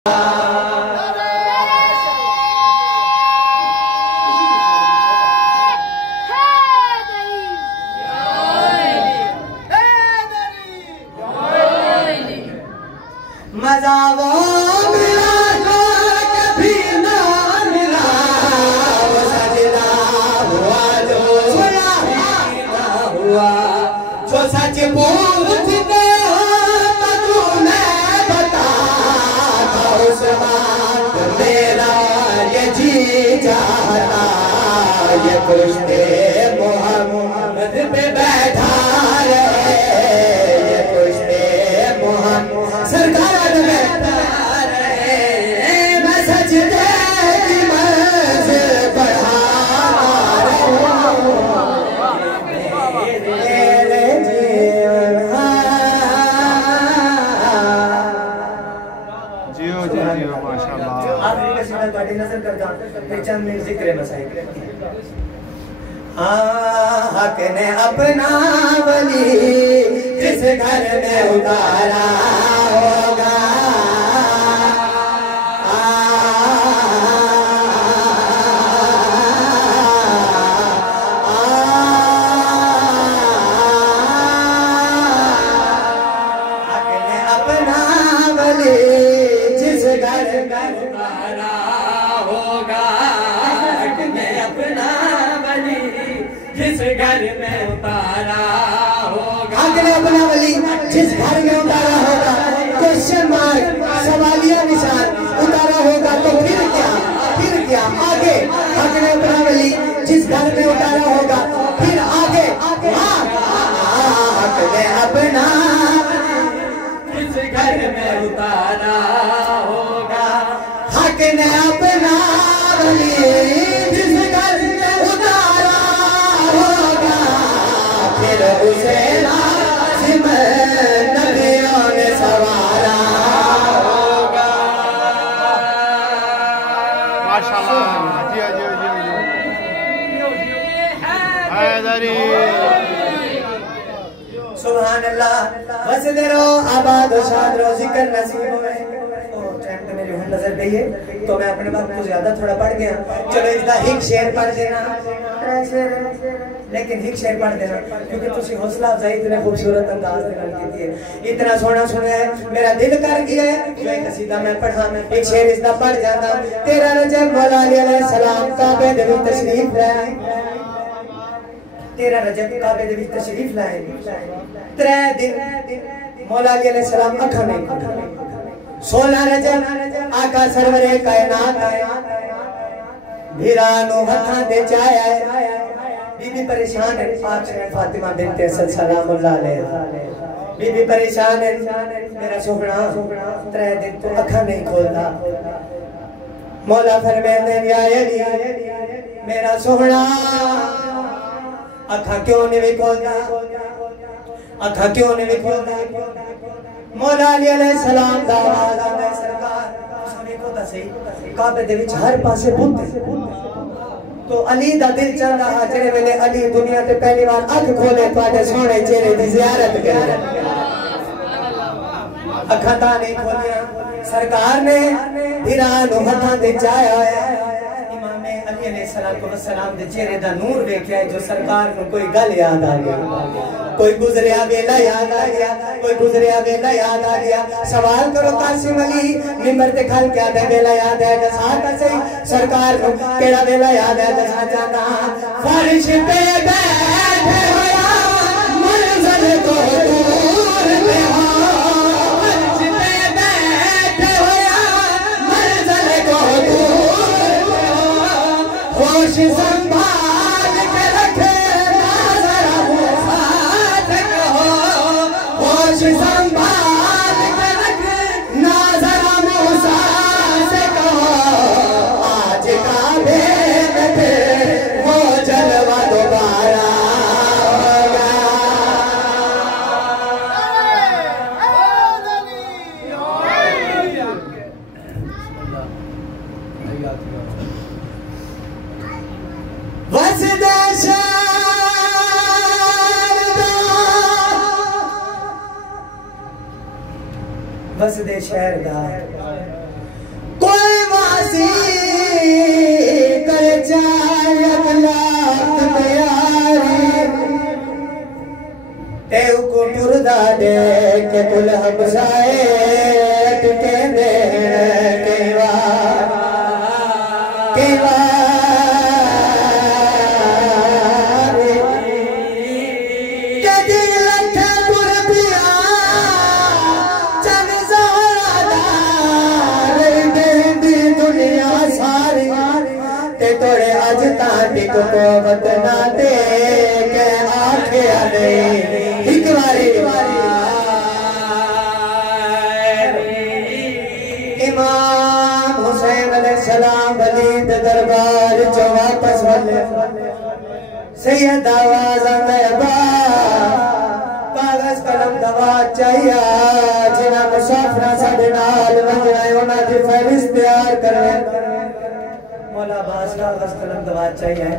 मजा वो मिला जो कभी ना मिला, वो सजना हुआ जो सुना ना हुआ। जो सच पूछते हो तो तूने बता, उस बात मेरा ये जी जाता। ये पुश्ते मोहम्मद पे बैठा रहे, ये पुश्ते मोहम्मद सरकार नजर करता चंद में जिक्र मसाइल। हक ने अपना वली जिस घर में उतारा होगा, हक ने अपना वली जिस घर में उतारा होगा, अपना वली जिस घर में उतारा होगा। अगले अपना वली जिस घर में उतारा होगा, क्वेश्चन मार्क सवालिया निशान उतारा होगा। तो फिर क्या आगे? अगले अपना वली जिस घर में उतारा होगा, फिर आगे अगले अपना जिस घर में उतारा होगा। हक ने अपना जिस घर में उतारा होगा, फिर उसे लाज़िम नबियों ने सवारा होगा। माशाअल्लाह, जी जी हैदरी सुभान अल्लाह। बसते रहो, आबाद हो, शाद रहो, जिक्र नसीब होवे। मेरी नजर गई है तो मैं अपने बात को ज्यादा थोड़ा पढ़ गया। चलो इसका एक शेर पढ़ देना, लेकिन एक शेर पढ़ देना क्योंकि तुसी हौसला अफजाई इतने खूबसूरत अंदाज में की है, इतना सोना सुना है, मेरा दिल कर गया है जो एक कसीदा मैं पढ़ा। एक शेर इसका पढ़ जाता। 13 रजब मौला अली अलैहिस्सलाम काबे दे विच तशरीफ लाए। 13 रजब काबे दे विच तशरीफ लाए। 3 दिन मौला अली अलैहिस्सलाम अखा नहीं खोले। 16 रजब आका सरवरे कायनात आया, भीरानो हथा दे चाया। बीबी परेशान है, फातिमा बिनते असद सलामुल्लाह अलैहा। बीबी परेशान है, मेरा सोहना 3 दिन तो अखा नहीं खोलता। मौला फरमाते हैं या अली मेरा सोहना अखा क्यों नहीं खोलता, अखा क्यों नहीं खोलता। मौला अली अलैहिस्सलाम दा आवाज आंदा है, सरकार तुसां देखो तां सही काबे दे विच हर पासे बुत है। तो अली दा दिल चाहता है जेड़े वेले अली दुनिया ते पहली बार अख खोले तुहाडे सोहणे चेहरे दी ज़ियारत करे। अखां तां नहीं खोलियां, सरकार ने हिरान हथां ते चाया होया। इमाम अली अलैहिस्सलाम दे चेहरे दा नूर देखिया जो सरकार को कोई गल याद आ गई, कोई गुजरिया वेला याद आ गया, कोई गुजरिया वेला याद आ गया। सवाल करो कासिम अली मिंबर ते खल क्या दे वेला याद है, दसा ता सही सरकार को केड़ा वेला याद है, दसा जाना। फर्श पे बैठे होया मंज़िल को दूर पे हो, फर्श पे बैठे होया मंज़िल को दूर पे हो। होश संभाल के रखे संभाल के रख नाज़रा मूसा से कहो, आज काबे में फिर वो जलवा दोबारा होगा। बस दे शहर दा कुल हमसाए टिके देण केवा केवा तोड़े अज ताटिक को बतना दे के आखे आने एक बारी इमाम हुसैन अलैहिस्सलाम अली दे दरबार चो वापस वले सैयद आवाज आंदा अब्बा कागज कलम दवा चाहिए जिन्हां मुसाफिरां साडे नाल वंजना है उन्हां दी फहरिस्त तैयार करवे मौला अब्बास कागज कलम दवा चाहिए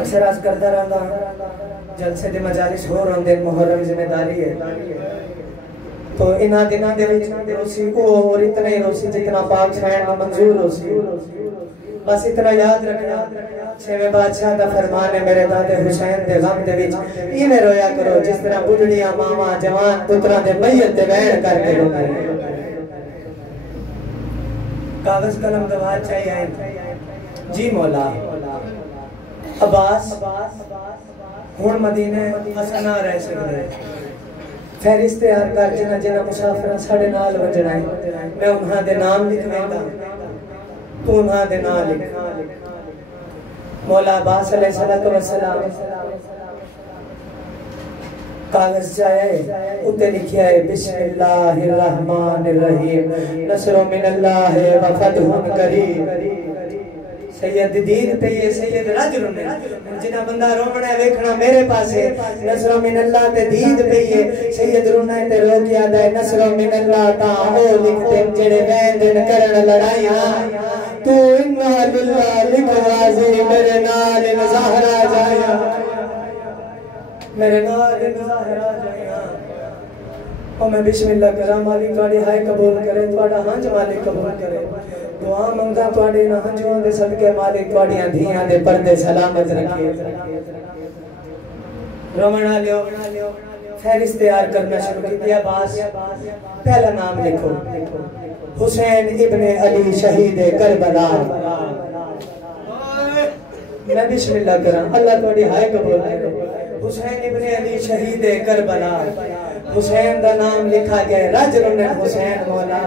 अक्सर आज करता रहता जलसे दे मजालिस हो रहे मुहर्रम जिम्मेदारी है तो इन्हां दिनां दे विच रोसी को और इतना ही रोसी जितना पाक शहर में मंजूर रोसी बस इतना याद रखना छेवें बादशाह दा फरमान है मेरे दादे हुसैन दे गम दे विच इवें रोया करो जिस तरह बुढ़ड़ियां मावा जवान पुत्रा दे मैयत दे बहन करके रोते कागज कलम दवा चाहिए जी मौला अब्बास हुण मदीने असना रह सकदे फहरिस्त तैयार कर जिन्हां जिन्हां मुसाफिर साडे नाल वजना है मैं उन्हां दे नाम लिखवेंगा तू उन्हां दे नाम लिख मौला अब्बास अलैहिस्सलातु वस्सलाम कागज चाहिए उत्ते लिखा है बिस्मिल्लाहिर्रहमानिर्रहीम नसरुम मिनल्लाह व फतहुन करीम सैयद दीन पे ये सैयद रजुल ने जिना बंदा रोवना है देखना मेरे पासे नसरुम मिनल्लाह ते दीन पे ये सैयद रोना है ते रो के आदा है नसरुम मिनल्लाह ता ओ लिखते जेड़े वैन दिन करन लड़ाइयां तू इन्ना लिल्लाह लिख वाजी मेरे नाल ज़हरा जाया मेरे नाल ज़हरा जाया ओ मैं बिस्मिल्लाह करा मालिक तुम्हारी हाय कबूल करे तुम्हारा हंज मालिक कबूल करे दुआ मंगदा तुम्हारे ना हंजों दे सदके मालिक तुम्हारियां धियां दे पर्दे सलामत रखे रोमना लियो फहरिस्त तैयार करना शुरू कर दिया बास पहला नाम लिखो हुसैन इब्ने अली शहीद करबला मैं बिस्मिल्लाह करा अल्लाह तुम्हारी हाय कबूल करे हुसैन इब्ने अली शहीद करबला हुसैन दा नाम लिखा गया रजुल हुसैन मौला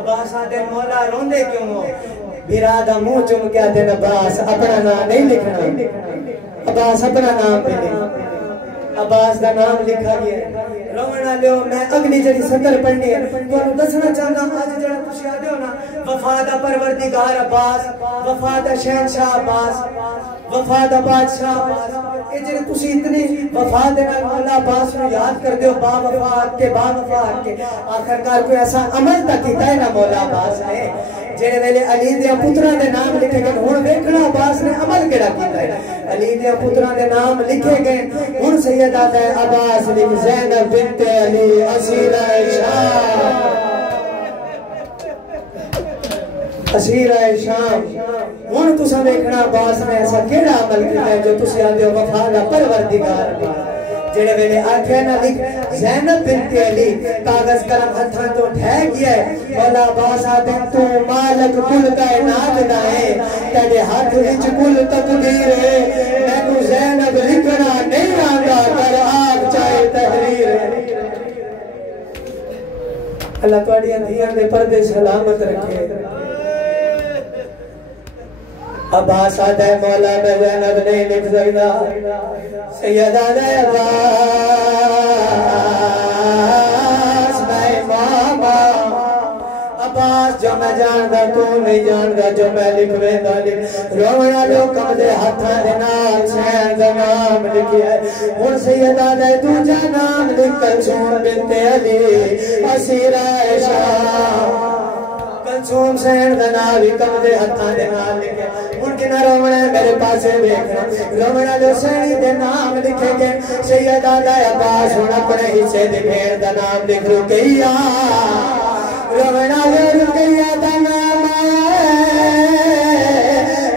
अब्बास आदे मौला रोंदे क्यों हो बिरा दा मुंह चुम के आदे अब्बास अपना नाम नहीं लिखना अब्बास अपना नाम भी नहीं अब्बास दा नाम लिखा गया रोवना लियो मैं अगली जड़ी सतर पढ़नी है तुहानू दसना चाहंदा आज जड़ा तुसी आदे हो ना वफा दा परवरदिगार अब्बास वफा दा शहंशाह अब्बास वफा दा बादशाह अब्बास ए जेड़े तुसी इतनी वफा दे नाल मौला अब्बास नु याद करदे हो बा वफा के आखिरकार कोई ऐसा अमल तक कीता है ना मौला अब्बास ने जेड़े वेले अली दे पुत्रा दे नाम लिखे गए हुण देखना अब्बास ने अमल केड़ा कीता है अली दे पुत्रा दे नाम लिखे गए हुण सैयद आता है अब्बास लिख ज़ैनब बिन्त अली असीरा शाम हुण तुसा देखना अब्बास ने ऐसा केड़ा अमल किया है जो तुसी आंदे हो वफा दा परवरदिगार जेड़े वेले आखे ना लिख ज़ैनब बिन्त अली कागज कलम हथां तो ठह गया है मौला अब्बास आदे तू मालिक कुल कायनात दा है तेरे हाथ विच कुल तकदीर है मैनू ज़ैनब लिखना नहीं आंदा कर आप चाहे तहरीर है अल्लाह तुहाडियां धियां दे पर्दे सलामत रखे अब्बास आदा है मौला मैं ज़ैनब नहीं लिख सकता सैयद आदा है अब्बास मैं मामा अब्बास जो मैं जानदा तू नहीं जानदा जो मैं लिखवेंदा लिख रोवना लोकां दे हाथां दे नाल सैन दा नाम लिखिया हुण सैयद आदा है दूजा नाम लिख कलसूम बिन्त अली असीरा शाम कलसूम सैन दा नाम भी कम दे हाथां दे नाल लिखिया हुण किना रोवना मेरे पासे देखना रोवना लो सैनी दे नाम लिखे गए सैयद आदा है अब्बास हुण अपने हिस्से दे भेड़ दा नाम लिख रुकैया रोवना लो रुकैया दा नाम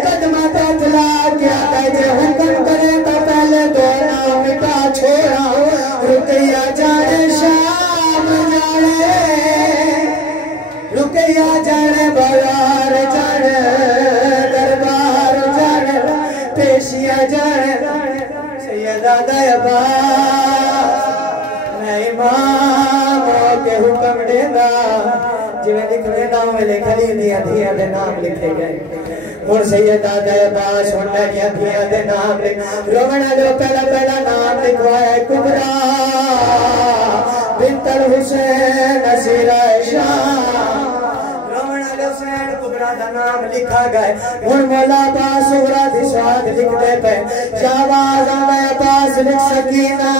कदमा पे चला के आता जे हुक्म करे तो पहले दो नाम मिटा छोड़ा रुकैया जाने शाह रुकैया जाने बाजार जाने दरबार जाने पेशिया जाने सैयदा मैं इमाम के हुक्म देना जिवें लिख देना उवें लिखली दिया धिया दे नाम लिखे गए हुण सैयदा अब्बास हुण मेरिया धिया दे नाम लिख रोवना जो पहला नाम लिखवाया कुबरा बिंतल हुसैन नसीरा शाह रोवना जो हुसैन कुबरा दा नाम लिखा गए हुण मौला अब्बास सुगरा दी स्वाद लिखदे पे शाहबाज आंदा अब्बास लिख सकीना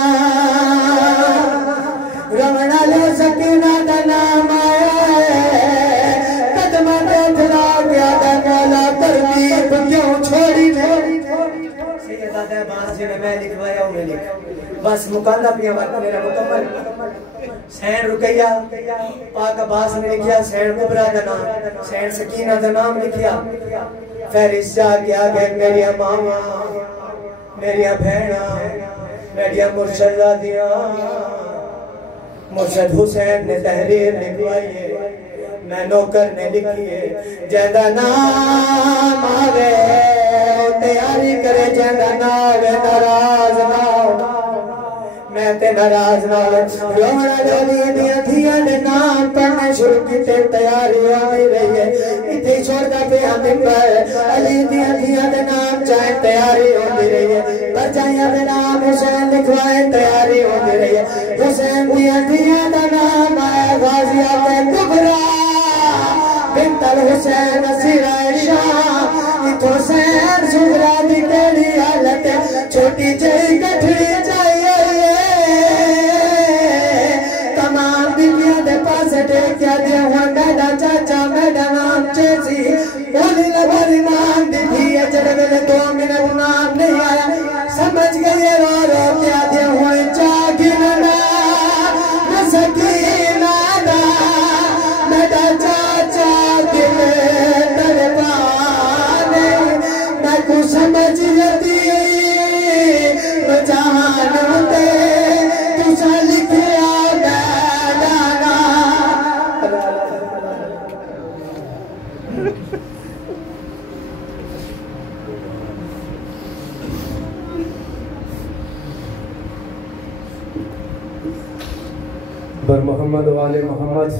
रमना लो सकीना दा नाम आया कदमा पे फिरा गया दा मौला तरतीब क्यों छोड़ी सैयदा अब्बास जी ने मैं लिखवाया हूं लिख बस मुकादा पिया बात मेरा मुकम्मल सैन रुकैया पाक अब्बास ने लिखिया सैन कुबरा दा नाम सैन सकीना दा नाम लिखिया फहरिस्त जा गया गए मेरिया मामा मेरिया बहना मेरिया मुर्शदा दिया मुर्शद हुसैन ने तहरीर लिखवाई है मैं नौकर ने लिखी है जैदा नाम आवे तैयारी करे जैदा ना आवे नाराज ना मैं ते नाराज ना रोना लोली दिया थिया दे नाम पढ़ने शुरू कीते तैयारी होती रही है इथे छोड़दा पे मिंबर अली दिया थिया दे नाम चाहे तैयारी होती रही है पर जाया दे नाम हुसैन लिखवाए तैयारी होती रही है हुसैन दिया थिया दा नाम आया गाजिया पे कुबरा बिंतल हुसैन नसीरा शाह इथो हुसैन सुगरा दी केड़ी हालत छोटी जई गठड़ी चाहिए तमाम बीबियां दे पास टेकिया दे हुण मेरा चाचा मेरा नाम चेसी बोली लबर नाम दी थी जड़ मेरे 2 मिनट नाम नहीं आया समझ गए रो रो क्या दे हुण जागिना न सकीना दा मेरा चाचा दिल दरबाने मैं को समझ जदी जहान ते तुसा लिखिया गाना बर मोहम्मद वाले मोहम्मद